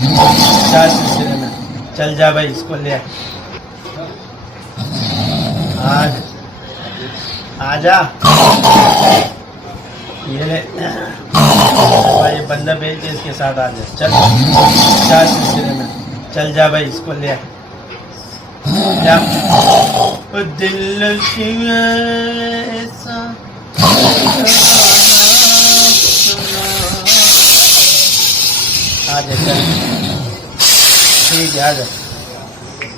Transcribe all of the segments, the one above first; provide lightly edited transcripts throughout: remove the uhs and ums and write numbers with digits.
चल सिलसिले में चल जा भाई, इसको ले आज आजा। ये ले भाई, ये बंदा भेज के इसके साथ आ जा। चल चल सिलसिले में चल जा भाई, इसको ले जा। ओ दिल की ऐसा आजा, चल ठीक है, आजा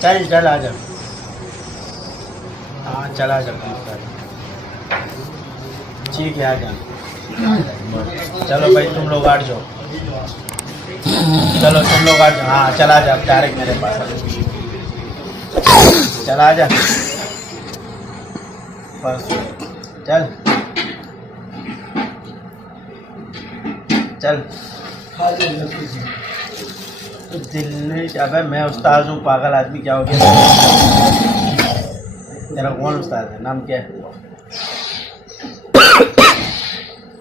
चल चल आजा। हाँ चला जा, ठीक है आजा। चलो भाई तुम लोग आठ जाओ, चलो तुम लोग आठ जाओ। हाँ चला जा, डायरेक्ट मेरे पास चला जा बस। चल चल दिल्ली। अबे मैं उस्ताद हूँ, पागल आदमी, क्या हो गया तेरा? कौन उस्ताद है? नाम क्या है?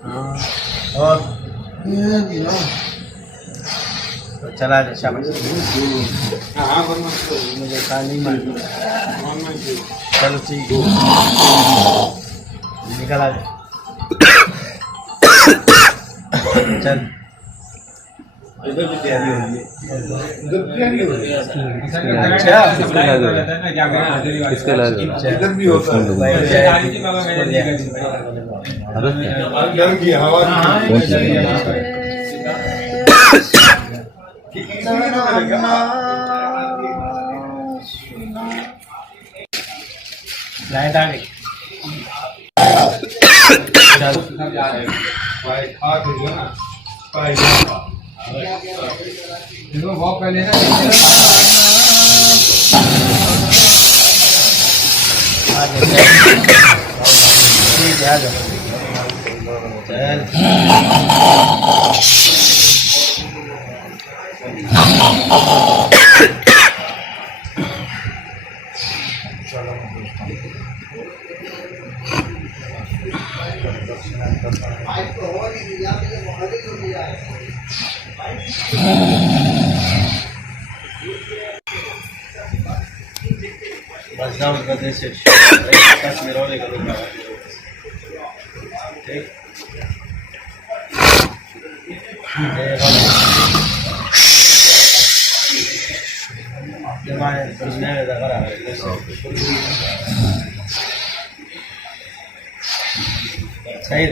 हाँ और तो चला जा, शाबाश। मुझे कहा नहीं मालूम। चलो ठीक है, निकल आ जा। चल इधर भी तैयारी हो रही है, इधर तैयारी हो रही है। अच्छा इसके अलावा इधर भी होता है। डर की हवा लाइट आ गई। ठीक है आ जाओ। चल बस जाओ गद्दे से बस में रोले करूँगा। ठीक सही है।